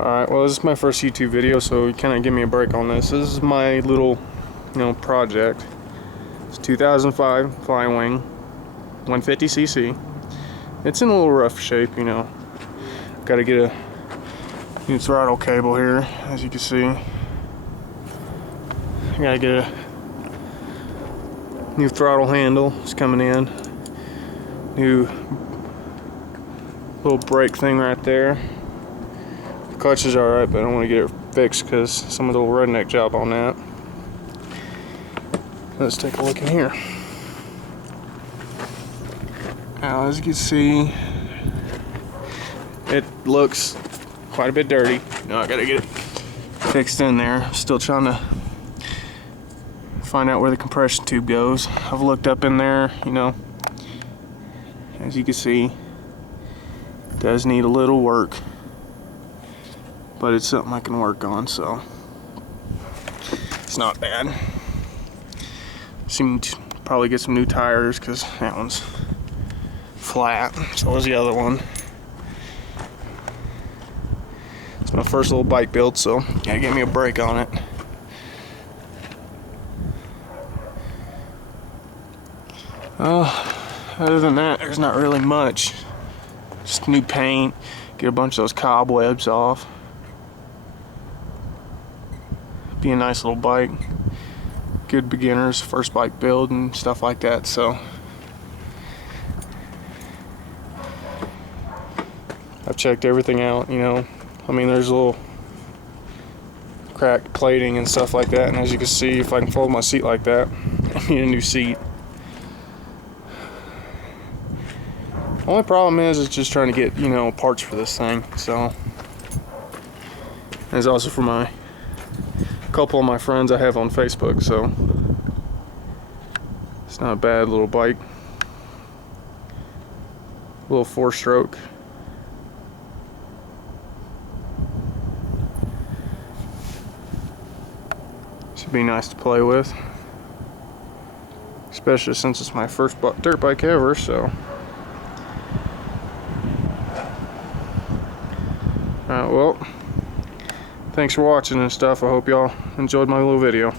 Alright, well, this is my first YouTube video, so you kind of give me a break on this. This is my little, project. It's 2005 Flywing 150cc. It's in a little rough shape, Got to get a new throttle cable here, as you can see. I got to get a new throttle handle. It's coming in. New little brake thing right there. The clutch is alright, but I don't want to get it fixed because some of the little redneck job on that. Let's take a look in here. Now, as you can see, it looks quite a bit dirty. I gotta get it fixed in there. Still trying to find out where the compression tube goes. I've looked up in there, as you can see, it does need a little work, but it's something I can work on, so it's not bad. Seem to probably get some new tires because that one's flat, so is the other one. It's my first little bike build, so gotta give me a break on it. Other than that, there's not really much. Just new paint, get a bunch of those cobwebs off. Be a nice little bike. Good beginners, first bike build and stuff like that, so I've checked everything out, there's a little cracked plating and stuff like that, and as you can see, if I can fold my seat like that, I need a new seat. Only problem is just trying to get, parts for this thing, so. And it's also for a couple of my friends I have on Facebook, so it's not a bad little bike. Little 4-stroke. Should be nice to play with, especially since it's my first dirt bike ever, so. Well, thanks for watching and stuff. I hope y'all enjoyed my little video.